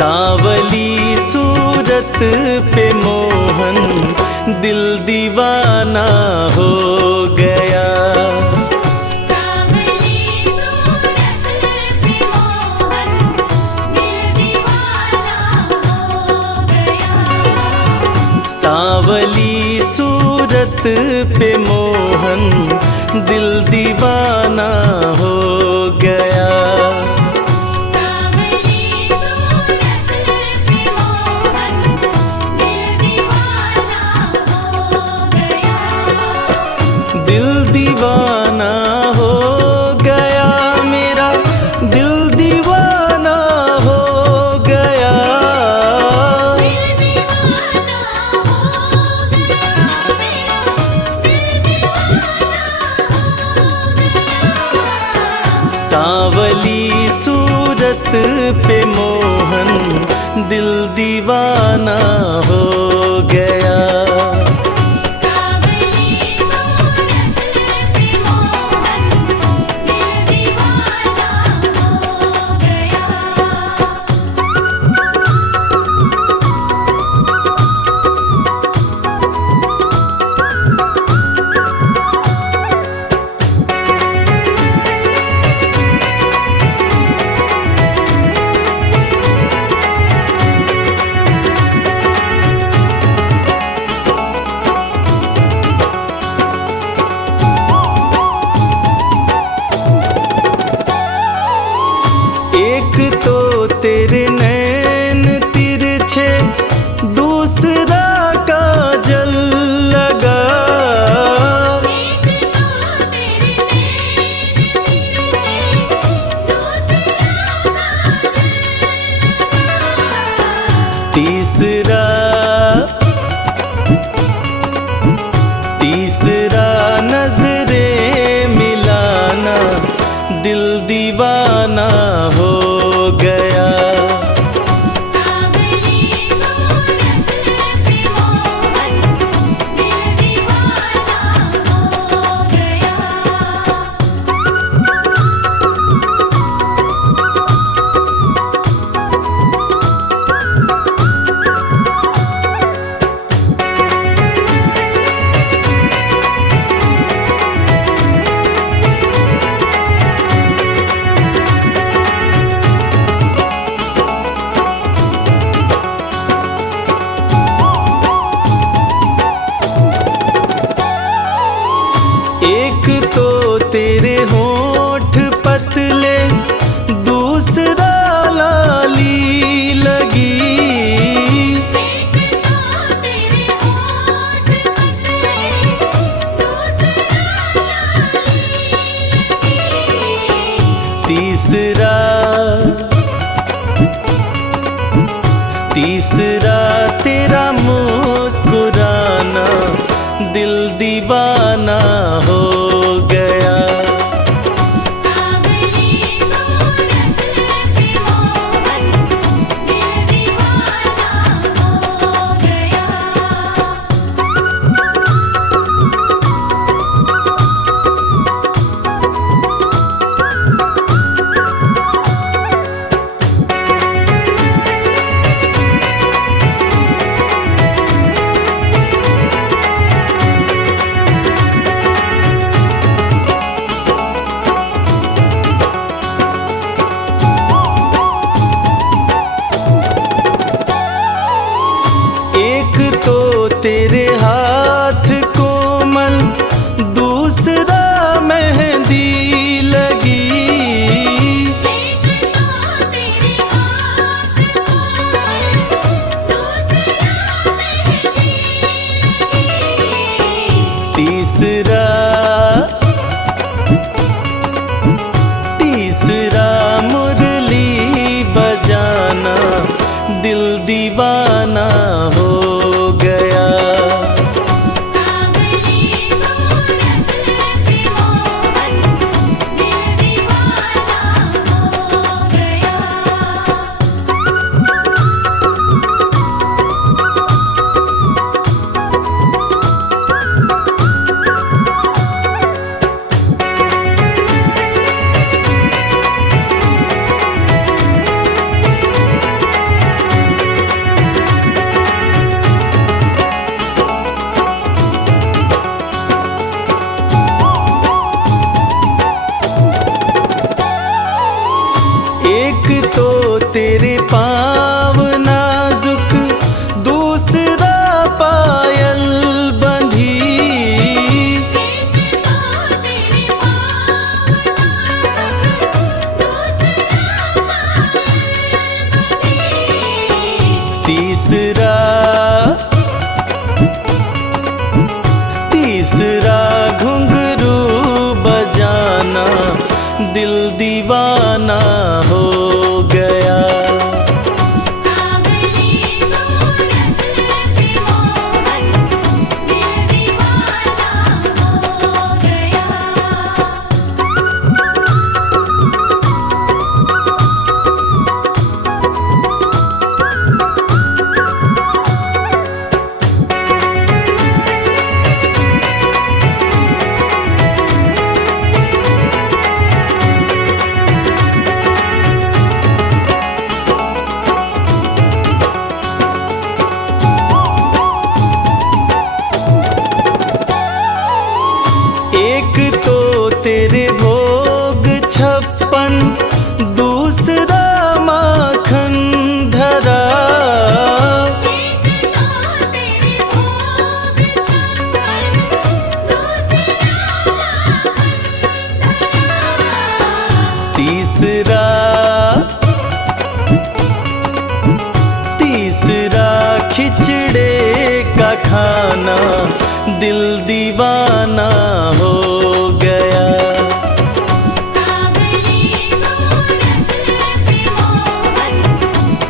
सांवली सूरत पे मोहन दिल दीवाना हो गया। सांवली सूरत पे मोहन दिल दीवाना हो गया। सांवली सूरत पे मोहन दिल दीवाना हो गया। दिल दीवाना हो गया, मेरा दिल दीवाना हो गया। सांवली सूरत पे मोहन दिल दीवाना हो गया। एक तो तेरे नैन तिरछे, दूसरा काजल लगा। एक तो तेरे नैन तिरछे, दूसरा काजल लगा। तीसरा नजरें मिलाना दिल दीवाना हो गया। सांवली सूरत पे मोहन दिल दीवाना हो गया। एक तो तेरे होठ पतले, दूसरा लाली लगी। एक तो तेरे होठ पतले, दूसरा लाली लगी। तीसरा तेरा मुस्कुराना दिल दीवाना हो गया। सांवली सूरत पे मोहन दिल दीवाना हो गया। एक तो तेरे हाथ कोमल, दूसरा मेहंदी लगी। एक तो तेरे हाथ कोमल, दूसरा मेहंदी लगी। तीसरा मुरली बजाना दिल दीवाना हो गया। एक तो तेरे पाँव नाजुक, दूसरा पायल बंधी। एक तो तेरे पाँव नाजुक, दूसरा पायल बंधी। तीसरा घुंघरू बजाना, दिल दीवाना हो गया। सांवली सूरत पे मोहन, दिल दीवाना हो गया। एक तो तेरे भोग 56, दूसरा माखन धरा। एक तो तेरे भोग 56, दूसरा माखन धरा। तीसरा खिचड़े का खाना, दिल दीवाना हो गया। सांवली सूरत पे मोहन,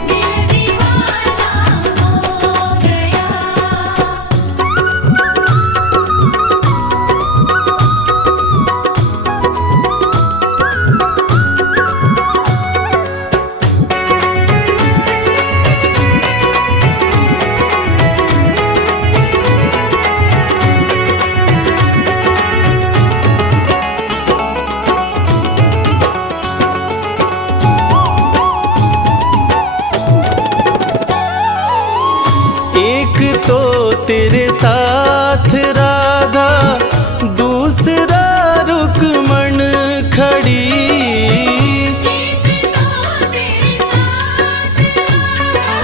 दिल दीवाना हो गया। एक तो तेरे साथ राधा, दूसरा रुक्मण खड़ी। एक तो तेरे साथ राधा,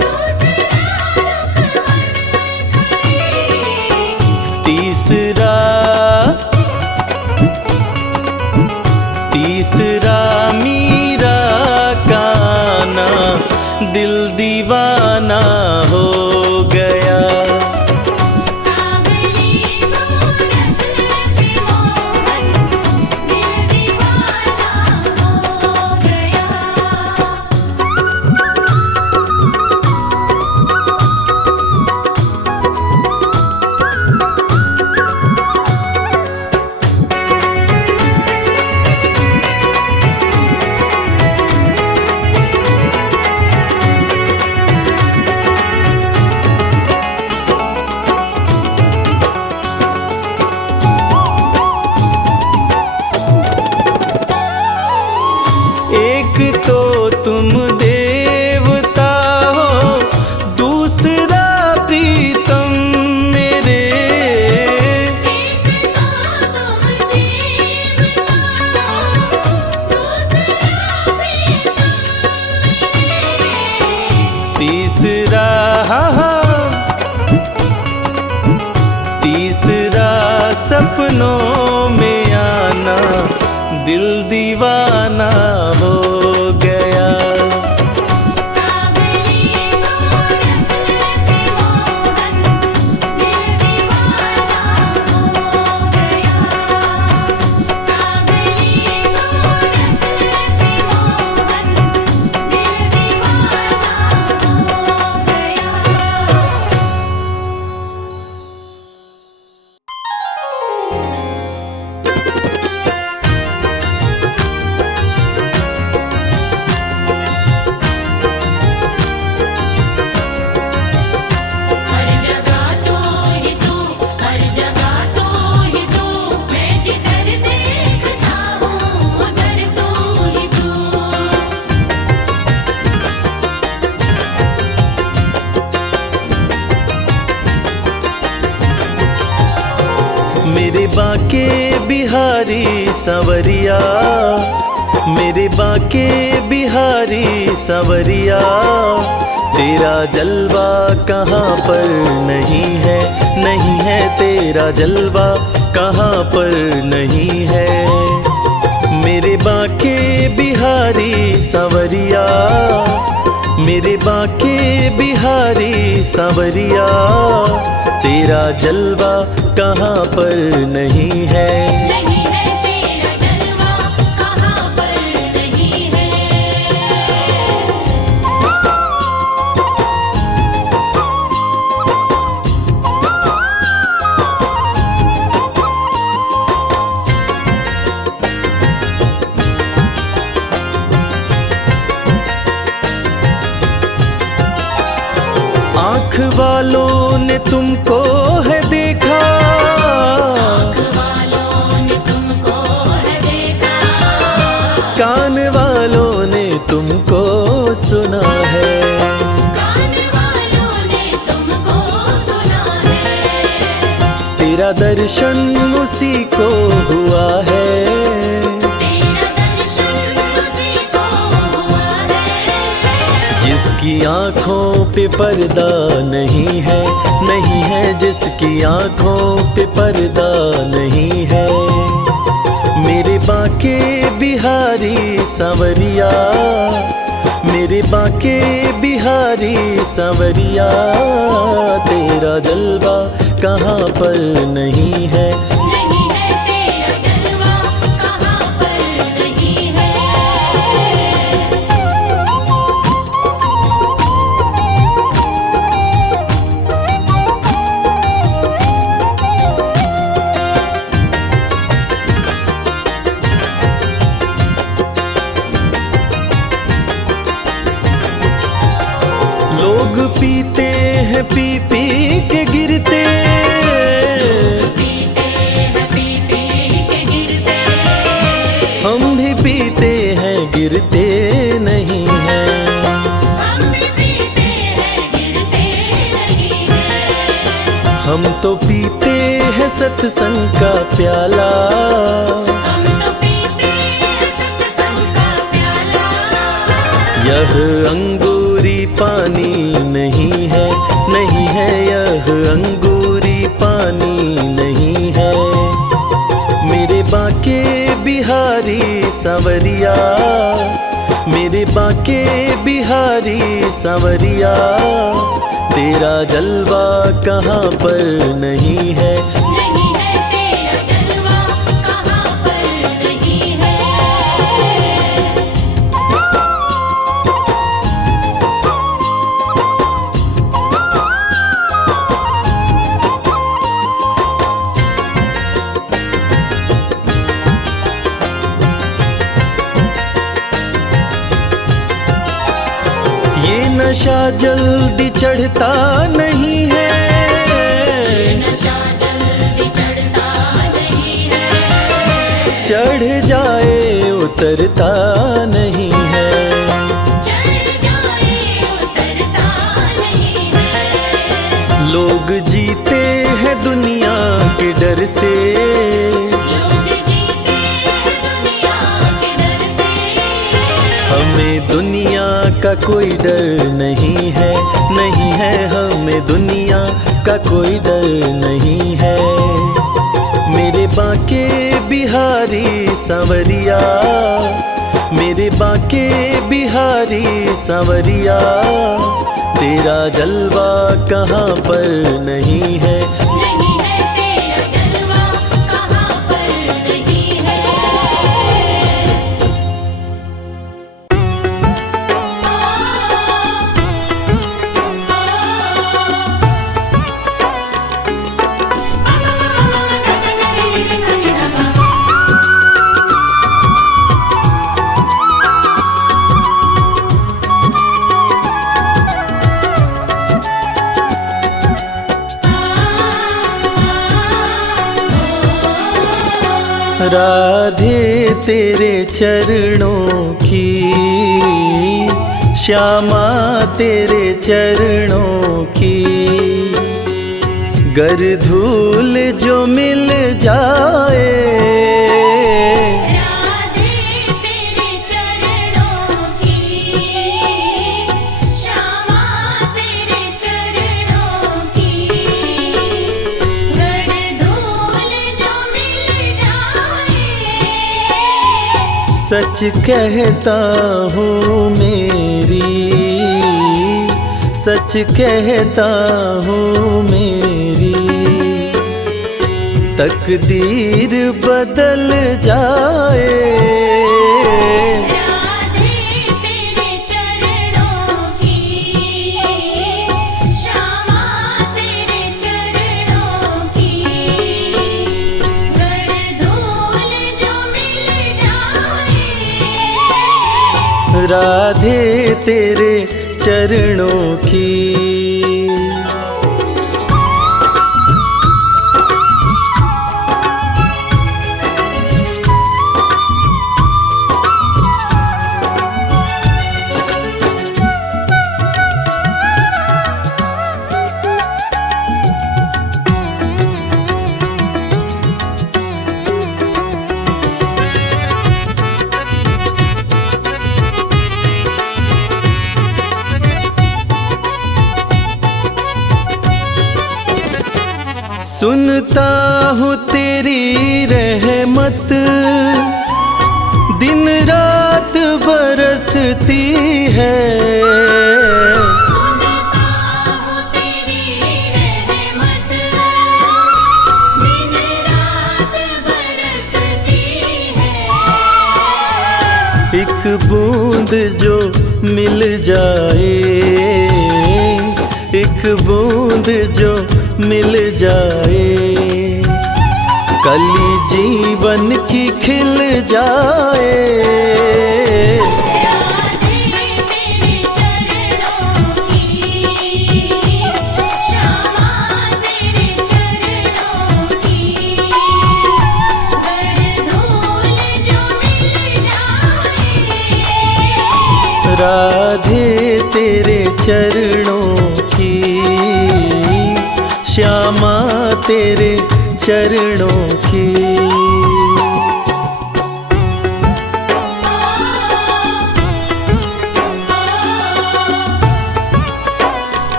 दूसरा रुक्मण खड़ी। तीसरा मीरा का आना, दिल दीवाना हो गया। सांवली सूरत पे मोहन, दिल दीवाना हो गया। एक तो तुम देवता हो, दूसरा प्रीतम मेरे। एक तो तुम देवता हो, दूसरा प्रीतम मेरे। तीसरा सपनों में आना, दिल दीवाना हो गया। सांवली सूरत पे मोहन, दिल दीवाना हो गया। सांवली सूरत पे मोहन, दिल दीवाना हो गया। मेरे बाके बिहारी संवरिया, मेरे बाके बिहारी सांवरिया, तेरा जलवा कहाँ पर नहीं है, नहीं है तेरा जलवा कहाँ पर नहीं है। मेरे बाके बिहारी सांवरिया, मेरे बाके बिहारी सांवरिया, तेरा जलवा कहाँ पर नहीं है। नहीं है तेरा जलवा कहाँ पर नहीं है। आँख वालों ने तुमको है देखा, आँख वालों ने तुमको है देखा, कान वालों ने तुमको सुना है, कान वालों ने तुमको सुना है। तेरा दर्शन उसी को हुआ है, तेरा दर्शन उसी को हुआ है। जिसकी आँखों पे पर्दा नहीं है, नहीं है जिसकी आँखों पे पर्दा नहीं है। मेरे बाके बिहारी सांवरिया, मेरे बाके बिहारी सांवरिया, तेरा जलवा कहाँ पर नहीं है। नहीं है तेरा जलवा कहाँ पर नहीं है। लोग पीते हैं पी पी के गिरते, पीते हैं पी पी के गिरते, हम भी पीते हैं गिरते नहीं हैं। हम भी पीते हैं गिरते नहीं हैं। हम तो पीते हैं सत्संग का प्याला, हम तो पीते हैं सत्संग का प्याला। यह अंगूरी पानी नहीं है, नहीं है यह अंगूरी पानी नहीं है। मेरे बाके बिहारी सांवरिया, मेरे बाके बिहारी सांवरिया, तेरा जलवा कहाँ पर नहीं है। नहीं है तेरा जलवा कहाँ पर नहीं है। ये नशा जल्दी चढ़ता नहीं है, नशा जल्दी चढ़ता नहीं है। चढ़ जाए उतरता नहीं है। चढ़ जाए उतरता नहीं है। लोग जीते हैं दुनिया के डर से, लोग जीते हैं दुनिया के डर से। हमें दुनिया का कोई डर नहीं है, नहीं है हमें दुनिया का कोई डर नहीं है। मेरे बाके बिहारी सांवरिया, मेरे बाके बिहारी सांवरिया, तेरा जलवा कहाँ पर नहीं है। नहीं है तेरा जलवा कहाँ पर नहीं है। राधे तेरे चरणों की, श्यामा तेरे चरणों की, गर धूल जो मिल जाए, राधे तेरे सच कहता हूँ मेरी, सच कहता हूँ मेरी तकदीर बदल जाए। राधे तेरे चरणों की, श्यामा तेरे चरणों की, गर धूल जो मिल जाए। राधे तेरे चरणों की। सुनता हूँ तेरी रहमत दिन रात बरसती है। सुनता हूँ तेरी रहमत दिन रात बरसती है। एक बूंद जो मिल जाए, एक बूंद जो मिल जाए, कली जीवन की खिल जाए। राधे तेरे चरणों की, श्यामा तेरे चरणों की, गर धूल जो मिल जाए। राधे तेरे चरणों की, श्यामा तेरे चरणों की।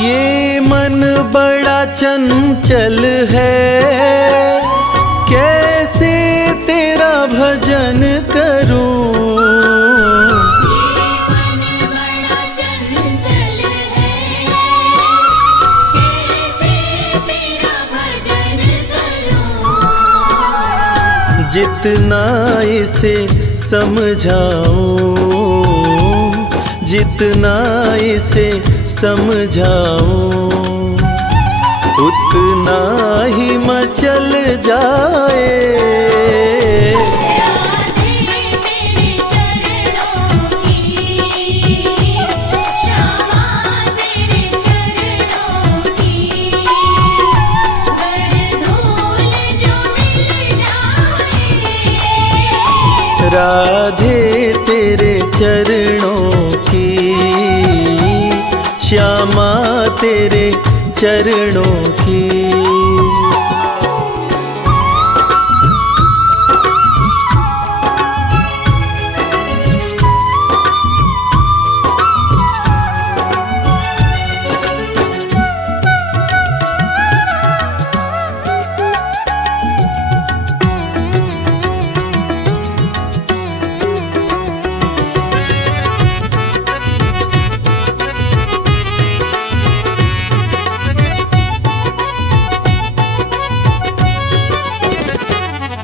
ये मन बड़ा चंचल है, कैसे तेरा भजन करूं। ये मन बड़ा चंचल है, कैसे तेरा भजन करूं। जितना इसे समझाऊं, जितना इसे समझाऊं, उतना ही मचल जाए। राधे तेरे चरणों की, श्यामा तेरे चरणों की, गर धूल जो मिल जाए। राधे तेरे चरणों की, श्यामा तेरे चरणों की।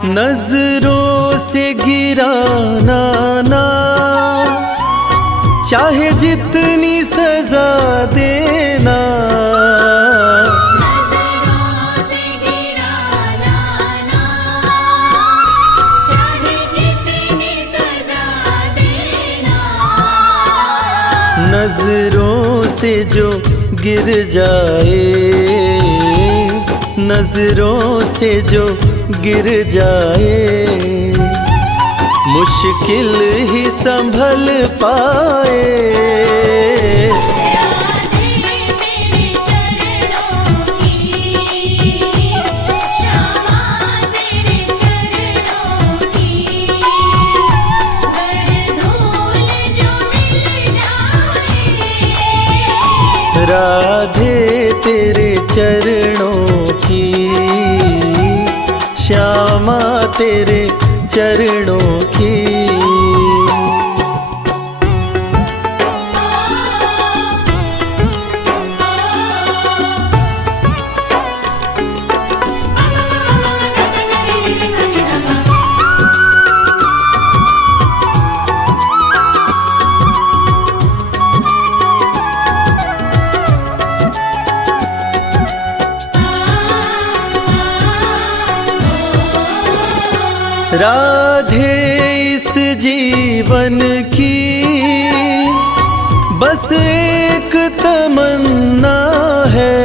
नजरों से गिराना ना, चाहे जितनी सजा देना। नजरों से गिराना ना, चाहे जितनी सजा देना। नजरों से जो गिर जाए, नजरों से जो गिर जाए, मुश्किल ही संभल पाए। राधे तेरे चरणों की, श्यामा तेरे राधे तेरे चरणों की, श्यामा तेरे चरणों की। राधे इस जीवन की बस एक तमन्ना है,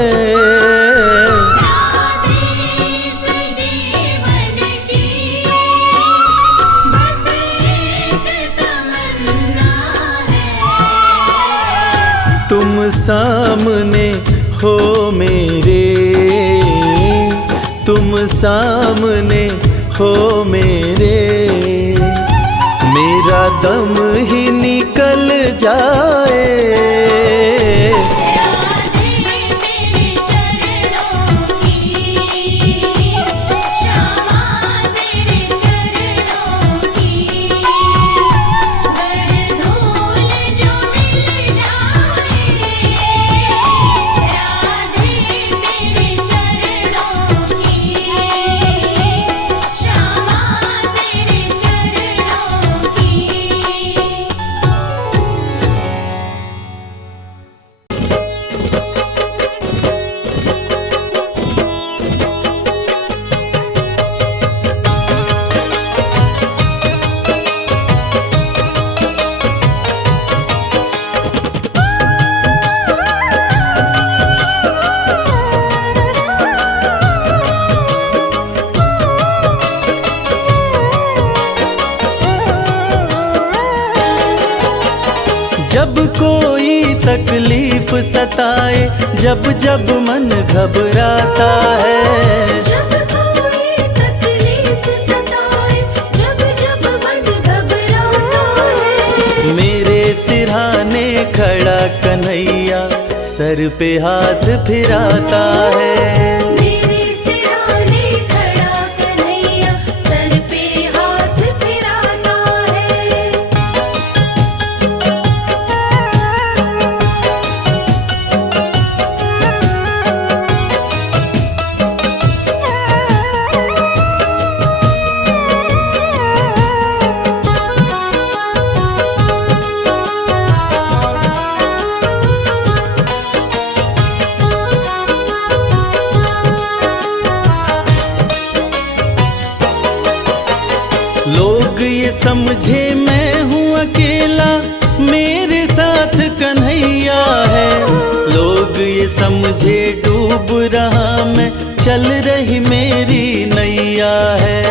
राधे इस जीवन की बस एक तमन्ना है। तुम सामने हो मेरे, तुम सामने हो मेरे, मेरा दम ही निकल जाए। राधे तेरे चरणों की, श्यामा तेरे चरणों की। धूल जो मिल जाए, राधे तेरे चरणों की, श्यामा तेरे चरणों की। जब कोई तकलीफ सताए, जब जब मन घबराता है, जब कोई तकलीफ सताए, जब जब मन घबराता है, मेरे सिरहाने खड़ा कन्हैया सर पे हाथ फिराता है। मेरे सिरहाने खड़ा कन्हैया सर पे हाथ फिराता है। लोग ये समझे मैं हूँ अकेला, मेरे साथ कन्हैया है। लोग ये समझे डूब रहा मैं, चल रही मेरी नैया है।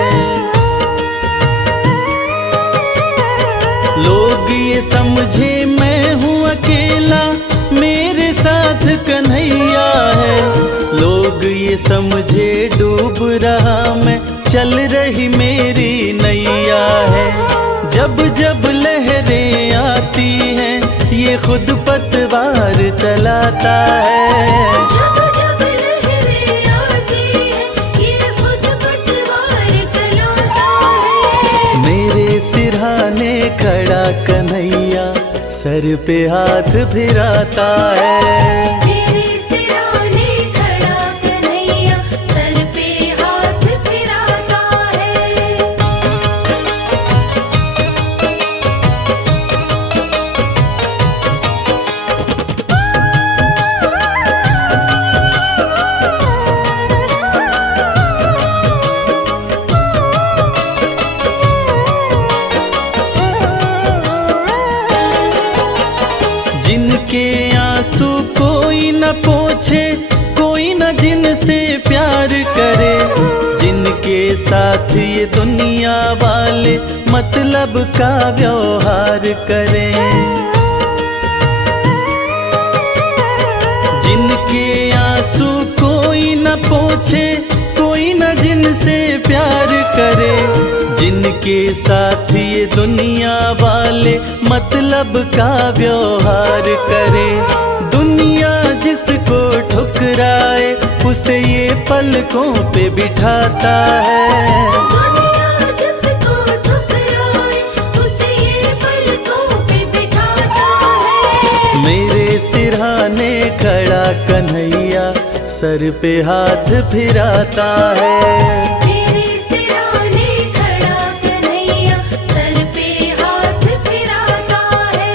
लोग ये समझे मैं हूँ अकेला, मेरे साथ कन्हैया है। लोग ये समझे डूब रहा मैं, चल रही मेरी नैया है। जब जब लहरें आती हैं, ये खुद पतवार चलाता है। जब जब लहरें आती हैं, ये खुद पतवार चलाता है। मेरे सिरहाने खड़ा कन्हैया सर पे हाथ फिराता है। मेरे सिरहाने खड़ा कन्हैया सर पे हाथ फिराता है। जिनके आंसू कोई न पोछे, कोई न जिनसे प्यार करे, जिनके साथ ये दुनिया वाले मतलब का व्यवहार करें। जिनके आंसू कोई न पोछे, कोई न जिनसे प्यार करे, जिनके साथ ये दुनिया वाले मतलब का व्यवहार करे। दुनिया जिस ठुकराए उसे ये पलकों पे बिठाता है। दुनिया जिसको ठुकराए उसे ये पलकों पे बिठाता है। मेरे सिरहाने खड़ा कन्हैया सर पे हाथ फिराता है। मेरे सिरहाने खड़ा कन्हैया सर पे हाथ फिराता है।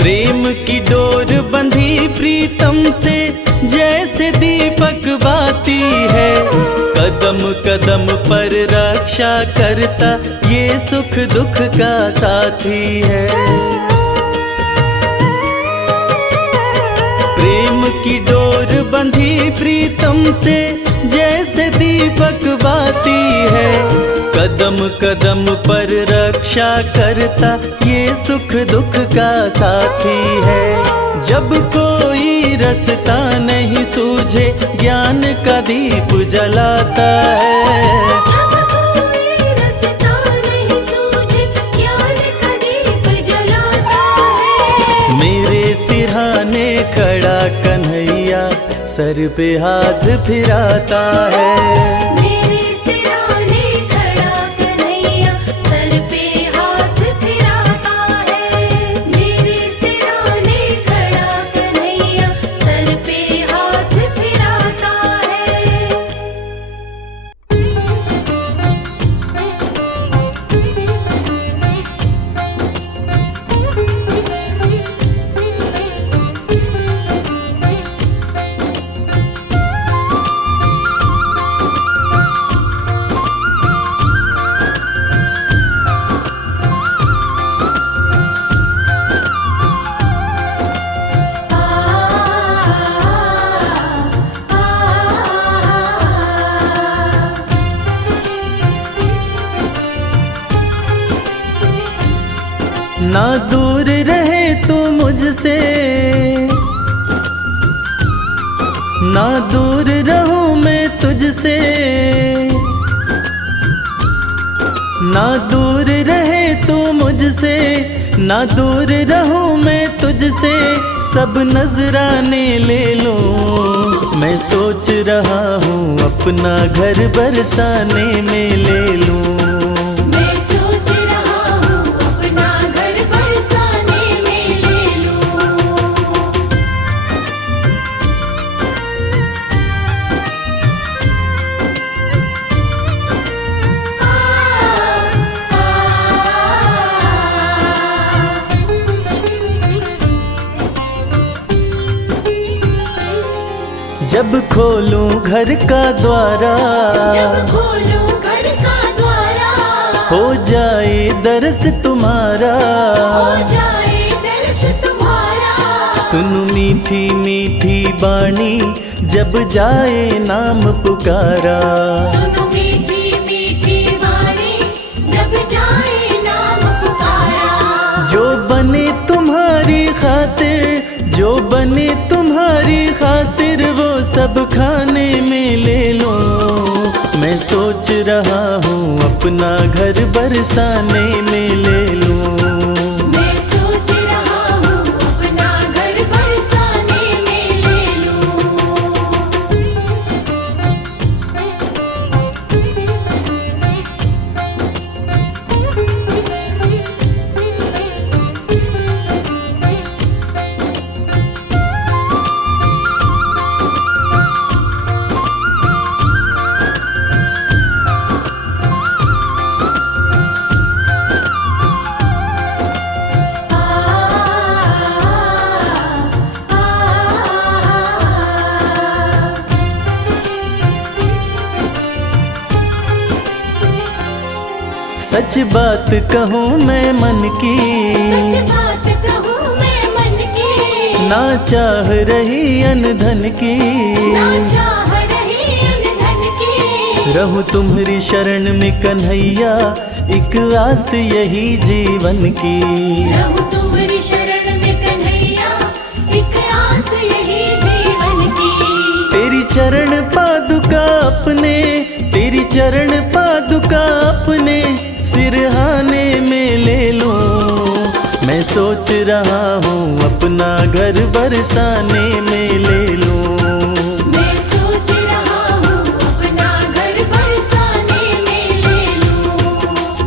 प्रेम की डोर बंधी प्रीतम से जैसे दीपक बाती है। कदम कदम पर रक्षा करता ये सुख दुख का साथी है। प्रेम की डोर बंधी प्रीतम से जैसे दीपक बाती है। कदम कदम पर रक्षा करता ये सुख दुख का साथी है। जब कोई रास्ता नहीं सूझे ज्ञान का दीप जलाता है। जब कोई रास्ता नहीं सूझे ज्ञान का दीप जलाता है। मेरे सिरहाने खड़ा कन्हैया सर पे हाथ फिराता है। मेरे सिरहाने खड़ा कन्हैया सर पे हाथ फिराता है। मेरे सिरहाने खड़ा कन्हैया सर पे हाथ फिराता है। ना दूर रहे तू मुझसे, ना दूर रहूं मैं तुझसे। ना दूर रहे तू मुझसे, ना दूर रहूं मैं तुझसे। सब नजराने ले लूं, मैं सोच रहा हूँ अपना घर बरसाने में ले लूं। मैं सोच रहा हूँ अपना घर बरसाने में ले लूं। जब खोलूं घर का द्वारा, जब खोलूं घर का द्वारा, हो जाए दर्श तुम्हारा। हो जाए दर्श तुम्हारा। सुनु मीठी मीठी बाणी, जब जाए नाम पुकारा। सुनो मीठी मीठी वाणी, जब जाए नाम पुकारा। जो बने तुम्हारी खातिर, जो बने तुम्हारी खातिर, वो सब खाने में ले लो। मैं सोच रहा हूँ अपना घर बरसाने में ले लूं। मैं सोच रहा हूँ अपना घर बरसाने में ले लूं। सच बात कहूँ मैं मन की, सच बात कहूँ मैं मन की। ना चाह रही अनधन की। ना चाह रही अनधन रहूं तुम्हारी शरण में कन्हैया, एक आस यही जीवन की। रहूं तुम्हारी शरण में कन्हैया, एक आस यही जीवन की। तेरी चरण पादुका अपने, तेरी चरण पादुका अपने सिरहाने में ले लूं। मैं सोच रहा हूँ अपना घर बरसाने में ले लूं। मैं सोच रहा हूँ अपना घर बरसाने में ले लूं।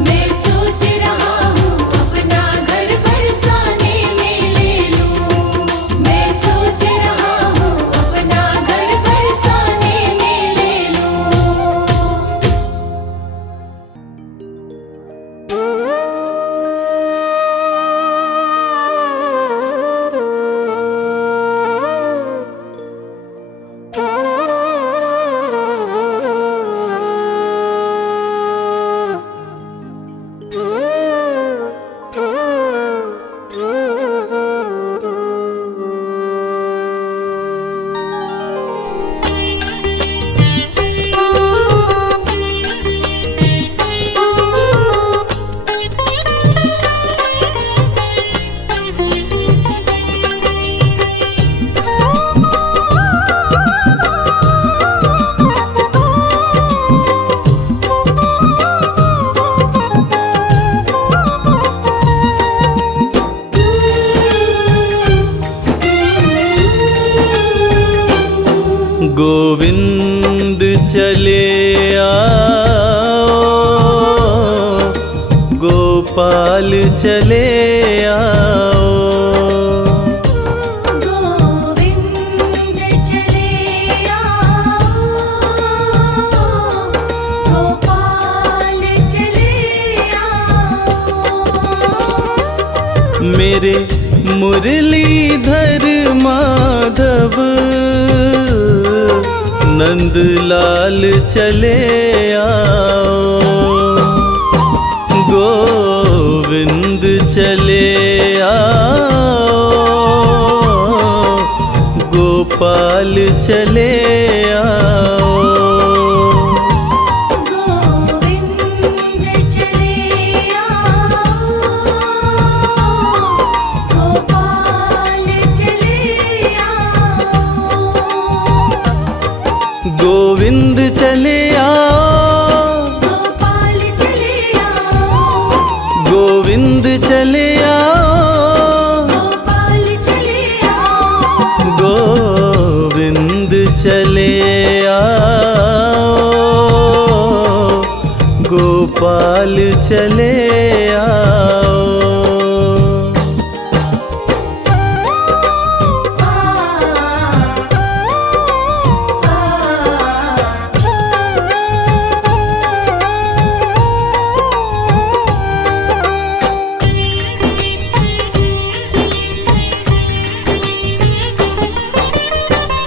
मैं सोच रहा हूँ अपना घर बरसाने में ले लूं। मैं सोच रहा हूँ अपना घर बरसाने में ले लूं। गोविंद चले आओ, गोपाल चले आओ। गोविंद चले आओ, गोपाल चले आओ। मेरे मुरलीधर माधव नंदलाल चले आओ। गोविंद चले आओ, गोपाल चले आओ। गोविंद चले आओ, गोपाल चले आओ। गोविंद चले आओ, गोपाल चले आओ। गोविंद चले आओ, गोपाल चले आओ। गोविंद चले आओ, गोपाल चले आओ।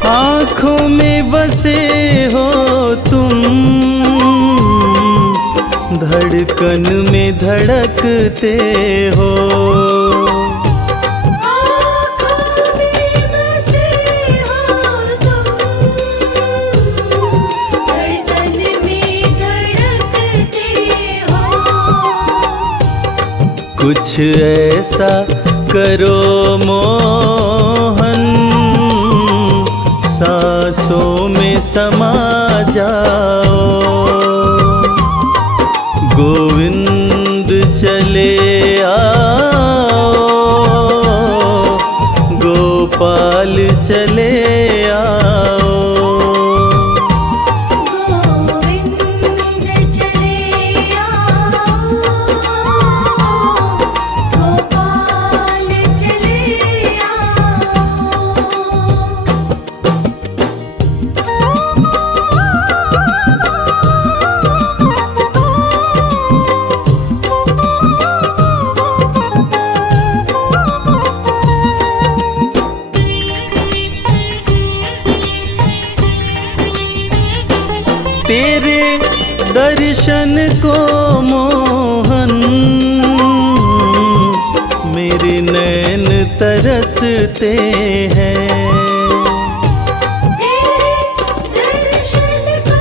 आँखों में बसे हो तुम, धड़कन में धड़कते हो। आँखों में बसे हो तुम, धड़कन में धड़कते हो। कुछ ऐसा करो मोहन, सांसों में समा जाओ। गोविंद चले आओ, गोपाल चले आओ। गोविंद चले आओ, गोपाल चले आओ। तेरे दर्शन को मोहन, मेरे नैन तरसते हैं। तेरे दर्शन को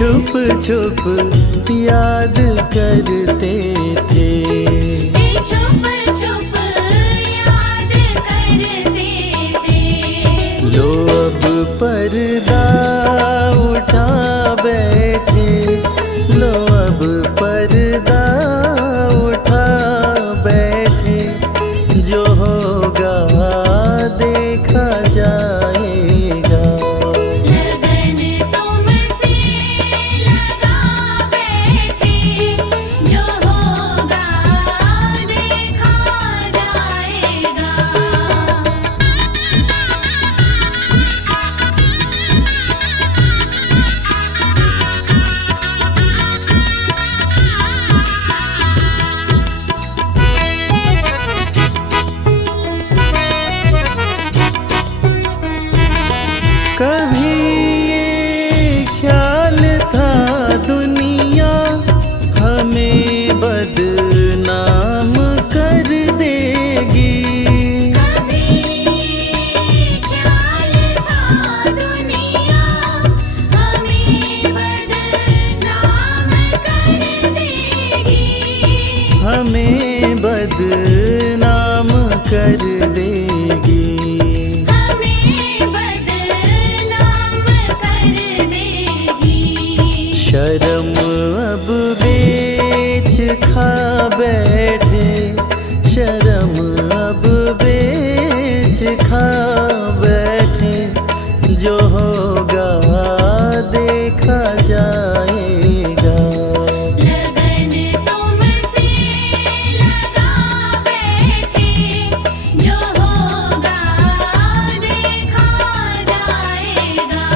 छुप छुप याद करते थे। छुप छुप याद करते थे। लो अब पर्दा उठा बैठे, लो अब पर्दा उठा बैठे, जो होगा देखा जाएगा। लगन तुमसे लगा बैठे, जो होगा देखा जाएगा। कभी ये ख्याल था दुनिया हमें बदनाम कर देगी। कभी ख्याल था दुनिया हमें बदनाम कर देगी। हमें बदनाम कर देगी। शर्म अब बेच खा बैठे, शर्म अब बेच खा बैठे, जो होगा देखा जाएगा। लगन तुमसे लगा बैठे, जो होगा देखा जाएगा।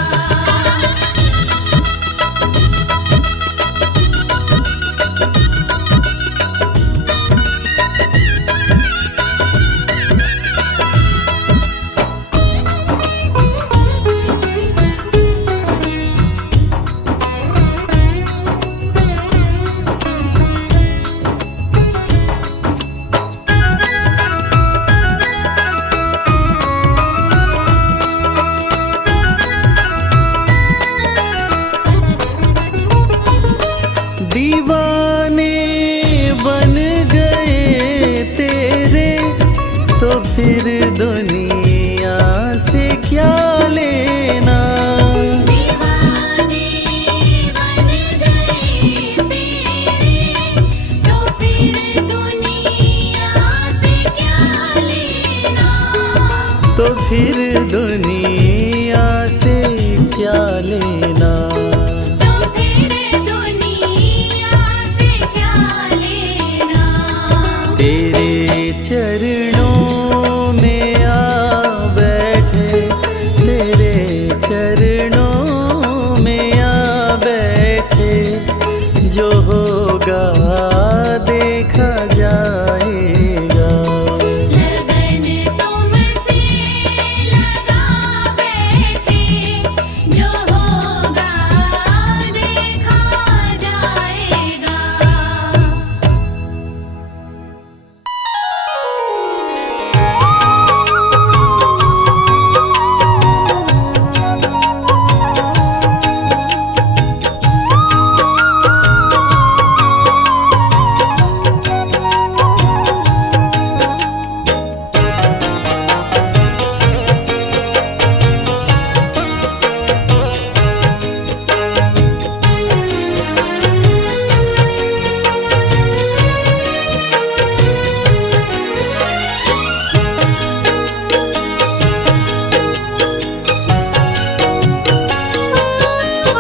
दीवाने बन गए तेरे, तो फिर दुनिया से क्या लेना। दीवाने बन गए तेरे, तो फिर दुनिया से क्या लेना। तो फिर दुनिया से क्या लेना। तो फिर दुनिया से क्या लेना। तेरे चरणों में आ बैठे, तेरे चरणों में आ बैठे, जो होगा देखा जाएगा। लगन तुमसे लगा बैठे, जो होगा देखा जाएगा।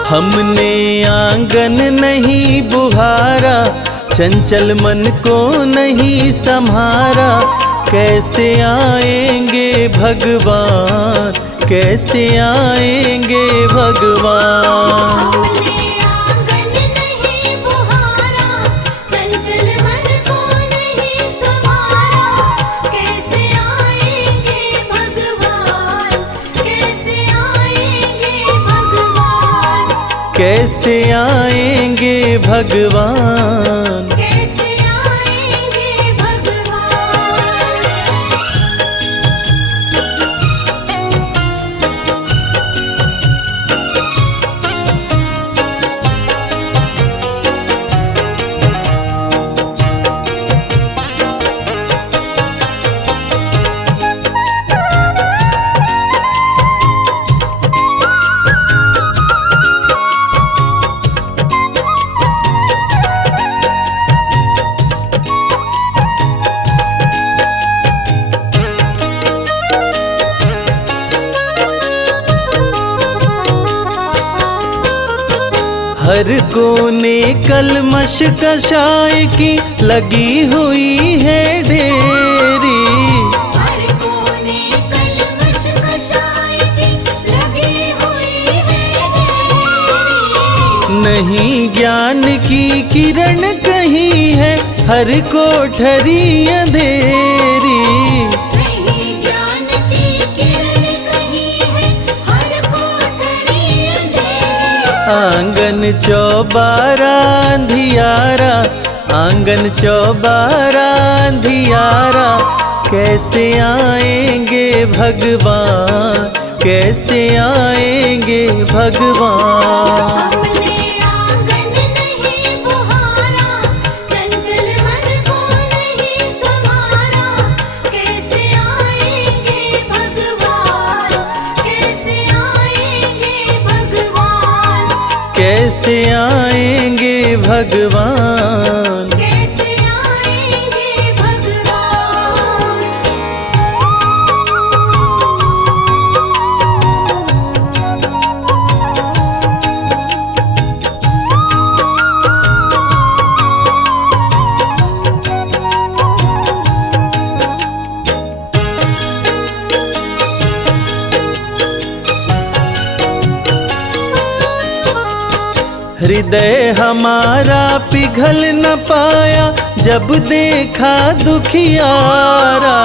हमने आंगन नहीं बुहारा, चंचल मन को नहीं संहारा, कैसे आएंगे भगवान, कैसे आएंगे भगवान। हमने आंगन नहीं बुहारा, चंचल मन को नहीं संवारा, कैसे आएंगे भगवान, कैसे आएंगे भगवान। कैसे आएंगे भगवान। कैसे आएंगे भगवान। हर कोने कलमश कशाय की लगी हुई है ढेरी। हर कोने कलमश कशाय की लगी हुई है ढेरी। नहीं ज्ञान की किरण कहीं है हर कोठरी अंधेरी। नहीं ज्ञान की किरण कहीं है हर कोठरी अंधेरी। आंगन चौबारा अंधियारा, आंगन चौबारा अंधियारा, कैसे आएंगे भगवान, कैसे आएंगे भगवान। हमने आंगन नहीं बुहारा, चंचल मन को नहीं संवारा, कैसे आएंगे भगवान, कैसे आएंगे भगवान, कैसे आएंगे भगवान। कैसे आएंगे भगवान। हृदय हमारा पिघल न पाया जब देखा दुखियारा।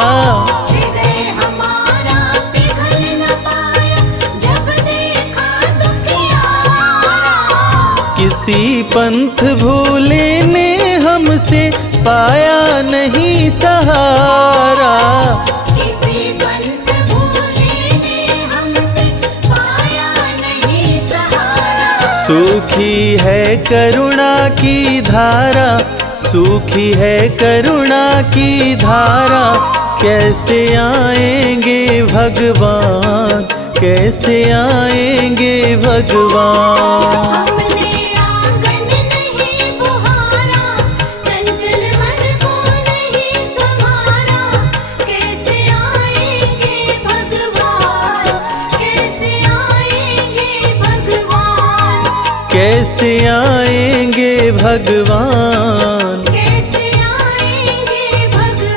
हृदय हमारा पिघल न पाया जब देखा दुखियारा। किसी पंथ भूले ने हमसे पाया नहीं सहारा। किसी पंथ भूले ने हमसे पाया नहीं सहारा। सूखी है करुणा की धारा, सूखी है करुणा की धारा, कैसे आएंगे भगवान, कैसे आएंगे भगवान। हमने आंगन नहीं बुहारा, चंचल मन को नहीं संवारा, कैसे आएंगे भगवान, कैसे आएंगे भगवान, कैसे आएंगे भगवान। कैसे आएंगे भगवान।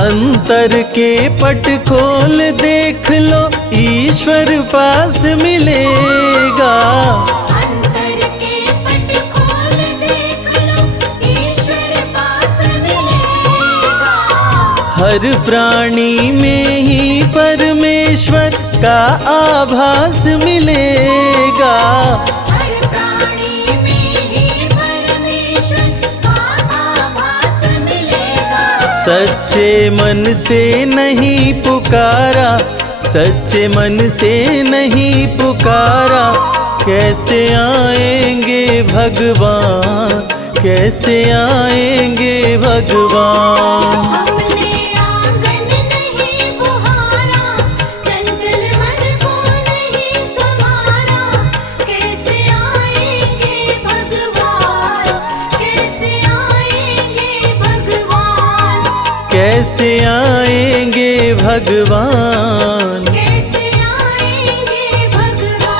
अंतर के पट खोल देख लो, ईश्वर पास मिलेगा। अंतर के पट खोल देख लो, ईश्वर पास मिलेगा। हर प्राणी में ही परमेश्वर का आभास मिलेगा। हर प्राणी में ही परमेश्वर का आभास मिलेगा। सच्चे मन से नहीं पुकारा, सच्चे मन से नहीं पुकारा, कैसे आएंगे भगवान, कैसे आएंगे भगवान। हमने आंगन नहीं बुहारा, चंचल मन को नहीं संवारा, कैसे आएंगे भगवान, कैसे आएंगे भगवान, कैसे आएंगे भगवान। कैसे आएंगे भगवान।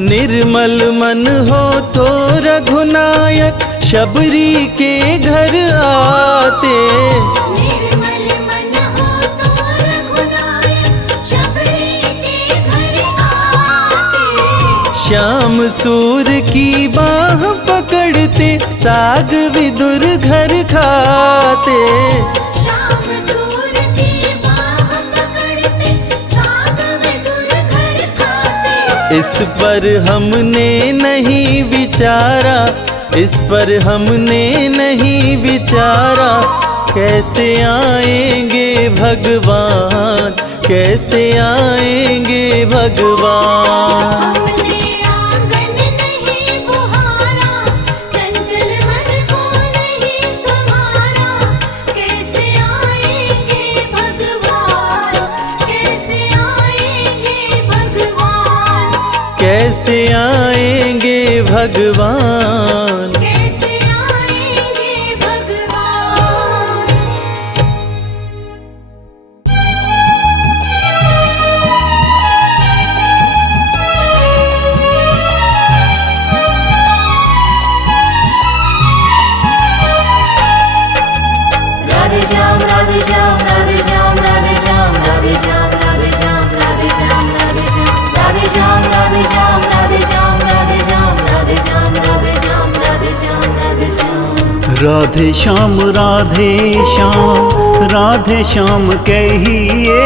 निर्मल मन हो तो रघुनायक शबरी के घर आते। निर्मल मन हो तो रघुनायक शबरी के घर आते। श्याम सूर की बाह पकड़ते साग विदुर घर खाते। श्याम सूर की बाह पकड़ते साग विदुर घर खाते। इस पर हमने नहीं विचारा, इस पर हमने नहीं विचारा, कैसे आएंगे भगवान, कैसे आएंगे भगवान। हमने आंगन नहीं बुहारा, चंचल मन को नहीं संवारा, कैसे आएंगे भगवान, कैसे आएंगे भगवान, कैसे आएंगे भगवान। कैसे आएंगे भगवान। राधे श्याम राधे श्याम राधे श्याम राधे श्याम राधे श्याम राधे श्याम राधे श्याम राधे श्याम राधे श्याम राधे श्याम राधे श्याम राधे श्याम राधे श्याम राधे श्याम राधे श्याम राधे श्याम राधे श्याम राधे श्याम कहिए,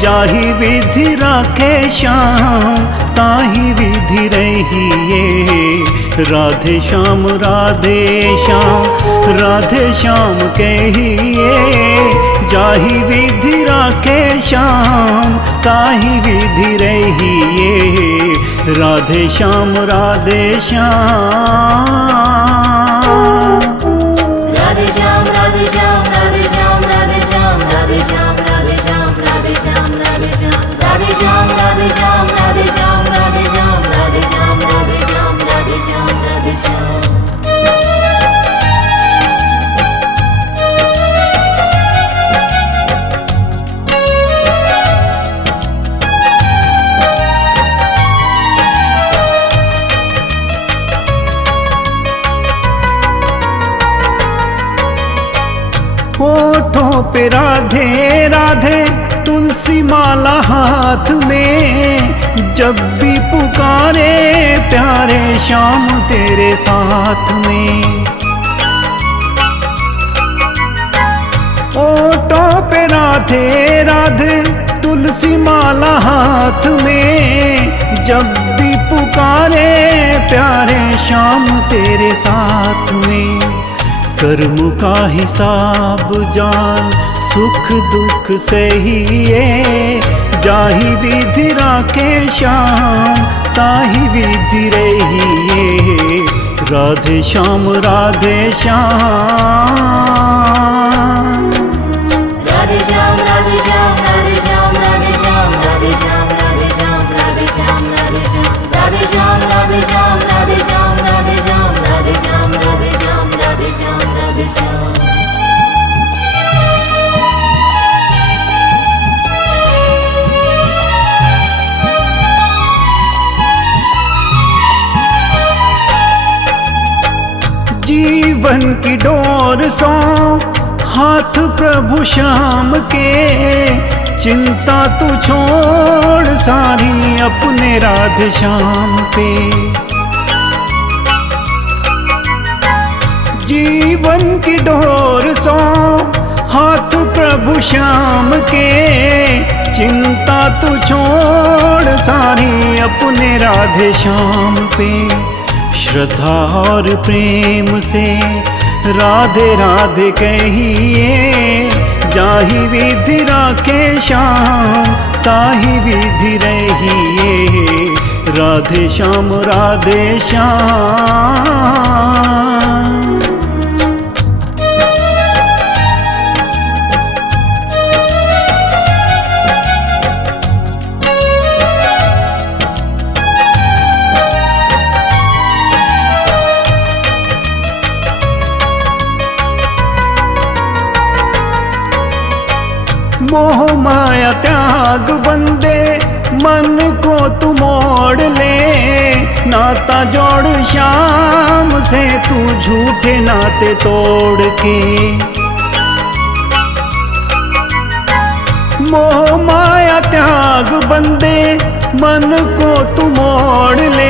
जाहि विधि राखे श्याम ताहि विधि रहिए। राधे श्याम राधे श्याम कहिए, जाहि विधि राखे श्याम ताहि विधि रहिए। राधे श्याम राधे श्याम राधे श्याम राधे श्याम राधे श्याम राधे श्याम राधे श्याम राधे श्याम राधे श्याम राधे श्याम राधे श्याम राधे श्याम राधे श्याम राधे श्याम राधे श्याम राधे श्याम राधे श्याम राधे श्याम। होठों पे राधे राधे तुलसी माला हाथ में, जब भी पुकारे प्यारे श्याम तेरे साथ में। होठों पे राधे राधे तुलसी माला हाथ में, जब भी पुकारे प्यारे श्याम तेरे साथ में। कर्म का हिसाब जान सुख दुख सहिए, जाहि विधि राखे श्याम ताहि विधि रहिए। राधे श्याम राधे श्याम राधे श्याम राधे श्याम राधे श्याम राधे श्याम राधे श्याम राधे श्याम राधे श्याम राधे श्याम राधे श्याम राधे श्याम राधे श्याम राधे श्याम राधे श्याम राधे श्याम राधे श्याम राधे श्याम। जीवन की डोर सो हाथ प्रभु श्याम के, चिंता तू छोड़ सारी अपने राधे श्याम पे। जीवन की डोर सो हाथ प्रभु श्याम के, चिंता तू छोड़ सारी अपने राधे श्याम पे। श्रद्धा और प्रेम से राधे राधे कहिए, जाहि विधि राखे श्याम ताहि विधि रहिए। राधे श्याम राधे श्याम मोह माया त्याग बंदे मन को तू मोड़ ले, नाता जोड़ श्याम से तू झूठे नाते तोड़ के। मोह माया त्याग बंदे मन को तू मोड़ ले,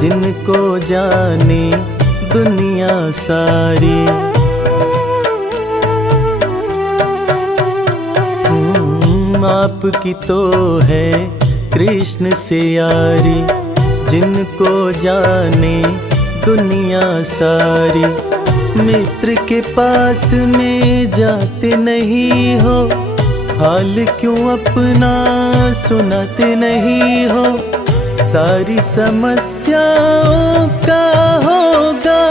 जिनको जाने दुनिया सारी। आपकी तो है कृष्ण से यारी, जिनको जाने दुनिया सारी। मित्र के पास में जाते नहीं हो, हाल क्यों अपना सुनाते नहीं हो। सारी समस्याओं का होगा,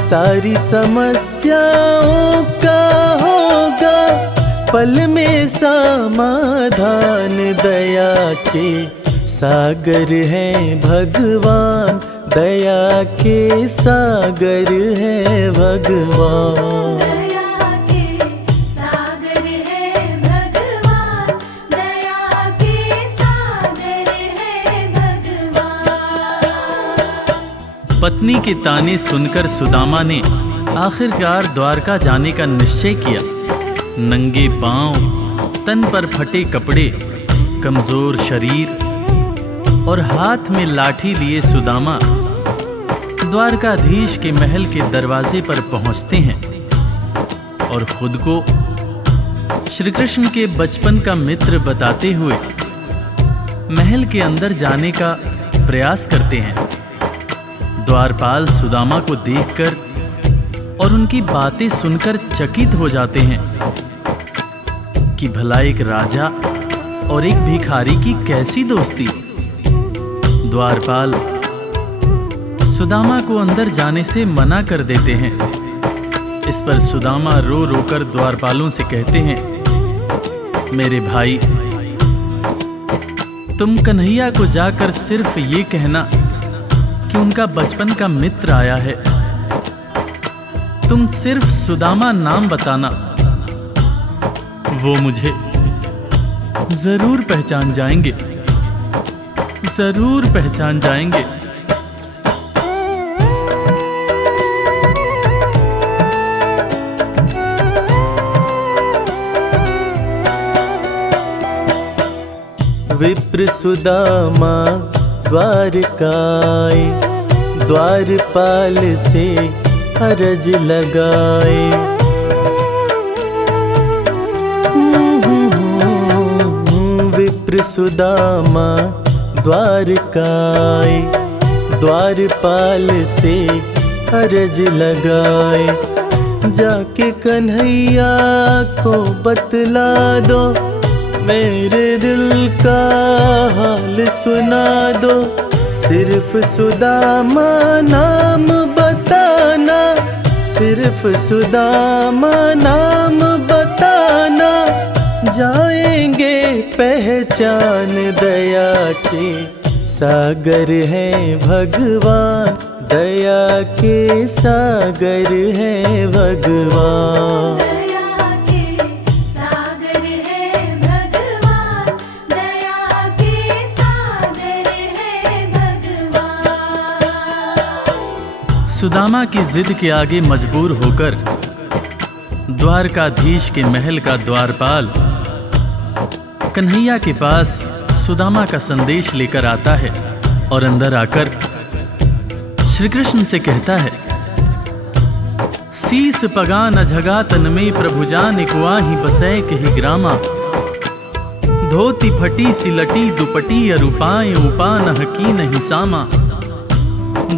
सारी समस्याओं का होगा पल में समाधान। दया के सागर हैं भगवान, दया के सागर हैं भगवान। दया के सागर है भगवान, दया के सागर है भगवान। पत्नी के ताने सुनकर सुदामा ने आखिरकार द्वारका जाने का निश्चय किया। नंगे पांव, तन पर फटे कपड़े, कमजोर शरीर और हाथ में लाठी लिए सुदामा द्वारकाधीश के महल के दरवाजे पर पहुंचते हैं और खुद को श्री कृष्ण के बचपन का मित्र बताते हुए महल के अंदर जाने का प्रयास करते हैं। द्वारपाल सुदामा को देखकर और उनकी बातें सुनकर चकित हो जाते हैं कि भला एक राजा और एक भिखारी की कैसी दोस्ती। द्वारपाल सुदामा को अंदर जाने से मना कर देते हैं। इस पर सुदामा रो रो कर द्वारपालों से कहते हैं, मेरे भाई, तुम कन्हैया को जाकर सिर्फ ये कहना कि उनका बचपन का मित्र आया है। तुम सिर्फ सुदामा नाम बताना, वो मुझे जरूर पहचान जाएंगे, जरूर पहचान जाएंगे। विप्र सुदामा द्वारकाए, द्वारपाल से अरज लगाए। विप्र सुदामा द्वारकाए, द्वारपाल से अरज लगाए। जाके कन्हैया को बतला दो, मेरे दिल का हाल सुना दो। सिर्फ सुदामा नाम बताना, सिर्फ सुदामा नाम बताना, जाएंगे पहचान। दया के सागर हैं भगवान, दया के सागर हैं भगवान। दया के सागर है भगवान, दया के सागर है भगवान। सुदामा की जिद के आगे मजबूर होकर द्वारकाधीश के महल का द्वारपाल कन्हैया के पास सुदामा का संदेश लेकर आता है और अंदर आकर श्री कृष्ण से कहता है, सीस पगा न झगा तन में प्रभु जान कुआही बसै कही ग्रामा। धोती फटी सिलटी दुपटी अरुपाए उपान हकी नहीं सामा।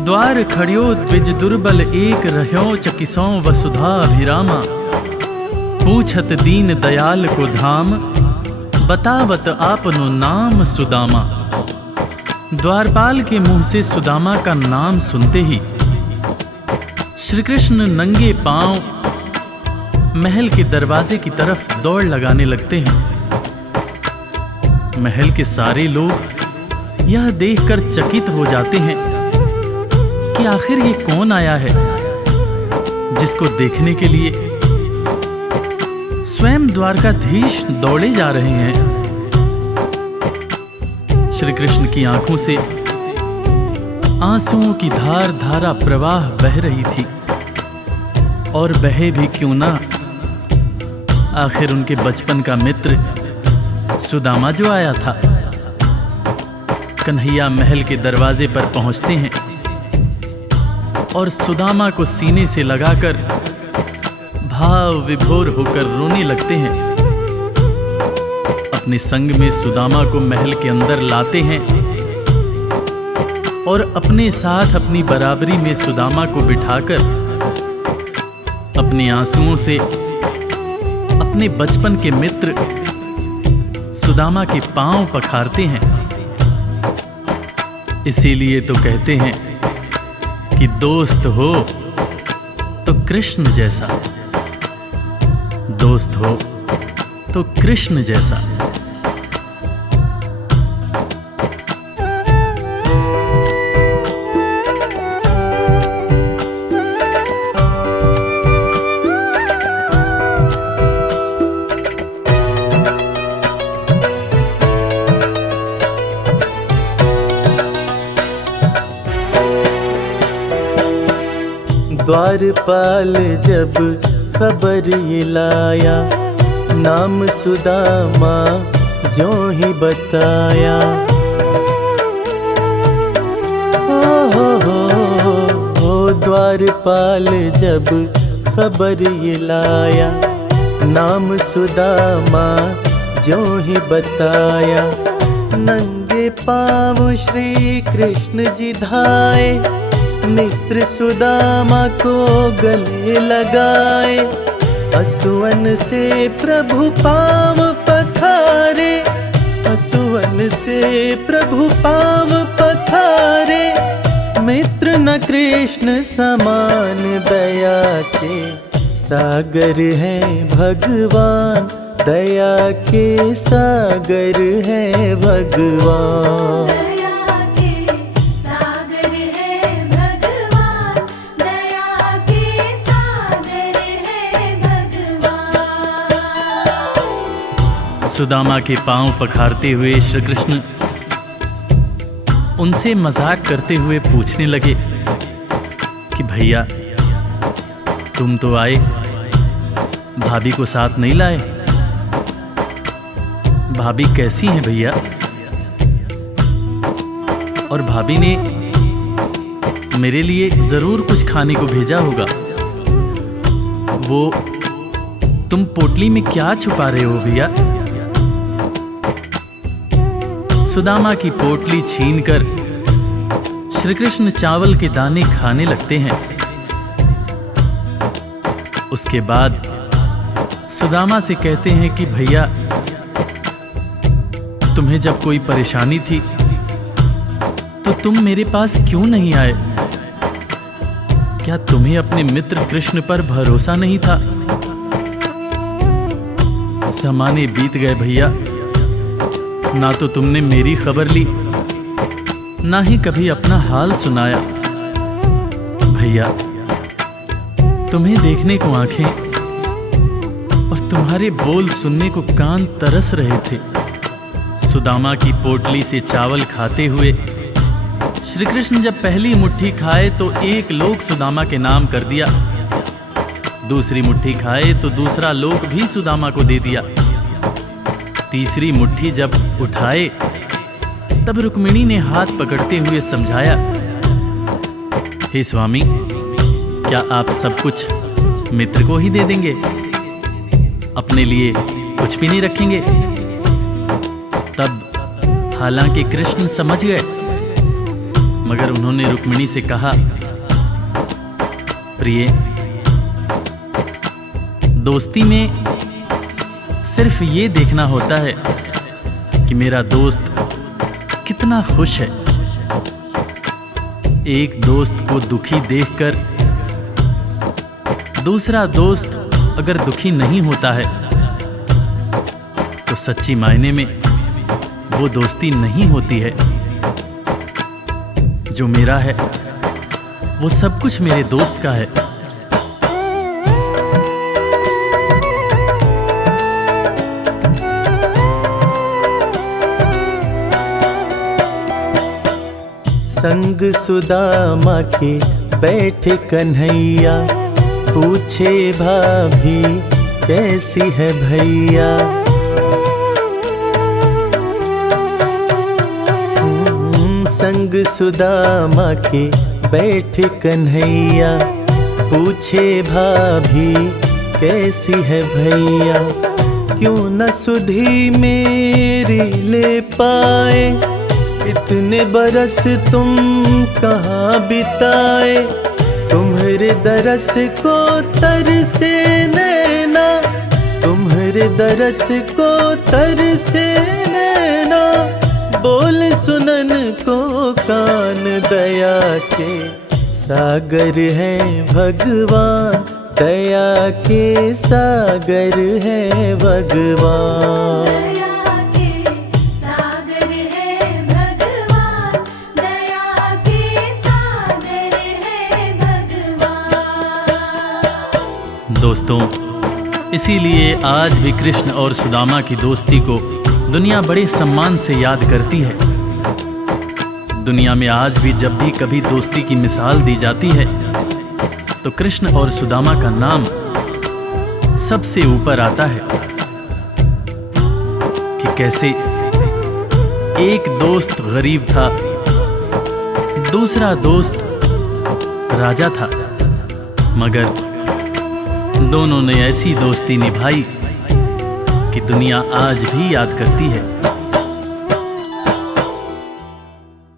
द्वार खड़ियो द्विज दुर्बल एक रह्यो चकिसों वसुधा अभिरामा। पूछत दीन दयाल को धाम, बतावत आपनो नाम सुदामा। द्वारपाल के मुंह से सुदामा का नाम सुनते ही श्री कृष्ण नंगे पांव महल के दरवाजे की तरफ दौड़ लगाने लगते हैं। महल के सारे लोग यह देखकर चकित हो जाते हैं कि आखिर ये कौन आया है, जिसको देखने के लिए स्वयं द्वारकाधीश दौड़े जा रहे हैं। श्री कृष्ण की आंखों से आंसुओं की धार धारा प्रवाह बह रही थी, और बहे भी क्यों ना, आखिर उनके बचपन का मित्र सुदामा जो आया था। कन्हैया महल के दरवाजे पर पहुंचते हैं और सुदामा को सीने से लगाकर भाव विभोर होकर रोने लगते हैं। अपने संग में सुदामा को महल के अंदर लाते हैं और अपने साथ अपनी बराबरी में सुदामा को बिठाकर अपने आंसुओं से अपने बचपन के मित्र सुदामा के पांव पखारते हैं। इसीलिए तो कहते हैं कि दोस्त हो तो कृष्ण जैसा, दोस्त हो तो कृष्ण जैसा। द्वारपाल जब खबर ये लाया, नाम सुदामा ज्यों ही बताया। ओ द्वारपाल जब खबर ये लाया, नाम सुदामा ज्यों ही बताया। नंगे पाँव श्री कृष्ण जी धाए, मित्र सुदामा को गले लगाए। असुवन से प्रभु पाँव पखारे, असुवन से प्रभु पाँव पखारे। मित्र न कृष्ण समान, दया के सागर है भगवान, दया के सागर है भगवान। सुदामा के पांव पखारते हुए श्री कृष्ण उनसे मजाक करते हुए पूछने लगे कि भैया तुम तो आए, भाभी को साथ नहीं लाए। भाभी कैसी हैं भैया? और भाभी ने मेरे लिए जरूर कुछ खाने को भेजा होगा। वो तुम पोटली में क्या छुपा रहे हो भैया? सुदामा की पोटली छीनकर श्री कृष्ण चावल के दाने खाने लगते हैं। उसके बाद सुदामा से कहते हैं कि भैया तुम्हें जब कोई परेशानी थी तो तुम मेरे पास क्यों नहीं आए? क्या तुम्हें अपने मित्र कृष्ण पर भरोसा नहीं था? ज़माने बीत गए भैया, ना तो तुमने मेरी खबर ली, ना ही कभी अपना हाल सुनाया। भैया तुम्हें देखने को आंखें और तुम्हारे बोल सुनने को कान तरस रहे थे। सुदामा की पोटली से चावल खाते हुए श्री कृष्ण जब पहली मुट्ठी खाए तो एक लोक सुदामा के नाम कर दिया, दूसरी मुट्ठी खाए तो दूसरा लोक भी सुदामा को दे दिया। तीसरी मुट्ठी जब उठाए तब रुक्मिणी ने हाथ पकड़ते हुए समझाया, हे स्वामी क्या आप सब कुछ मित्र को ही दे देंगे, अपने लिए कुछ भी नहीं रखेंगे? तब हालांकि कृष्ण समझ गए, मगर उन्होंने रुक्मिणी से कहा, प्रिय दोस्ती में सिर्फ ये देखना होता है कि मेरा दोस्त कितना खुश है। एक दोस्त को दुखी देखकर दूसरा दोस्त अगर दुखी नहीं होता है तो सच्ची मायने में वो दोस्ती नहीं होती है। जो मेरा है वो सब कुछ मेरे दोस्त का है। संग सुदामा के बैठे कन्हैया, पूछे भाभी कैसी है भैया। संग सुदामा के बैठ कन्हैया, पूछे भाभी कैसी है भैया। क्यों न सुधी मेरी ले पाए, इतने बरस तुम कहाँ बिताए। तुम्हारे दरस को तरसे नैना, तुम्हारे दरस को तरसे नैना। बोल सुनन को कान, दया के सागर है भगवान, दया के सागर है भगवान। दया के सागर है भगवान, दया के सागर है भगवान। दोस्तों, इसीलिए आज भी कृष्ण और सुदामा की दोस्ती को दुनिया बड़े सम्मान से याद करती है। दुनिया में आज भी जब भी कभी दोस्ती की मिसाल दी जाती है तो कृष्ण और सुदामा का नाम सबसे ऊपर आता है कि कैसे एक दोस्त गरीब था, दूसरा दोस्त राजा था, मगर दोनों ने ऐसी दोस्ती निभाई कि दुनिया आज भी याद करती है।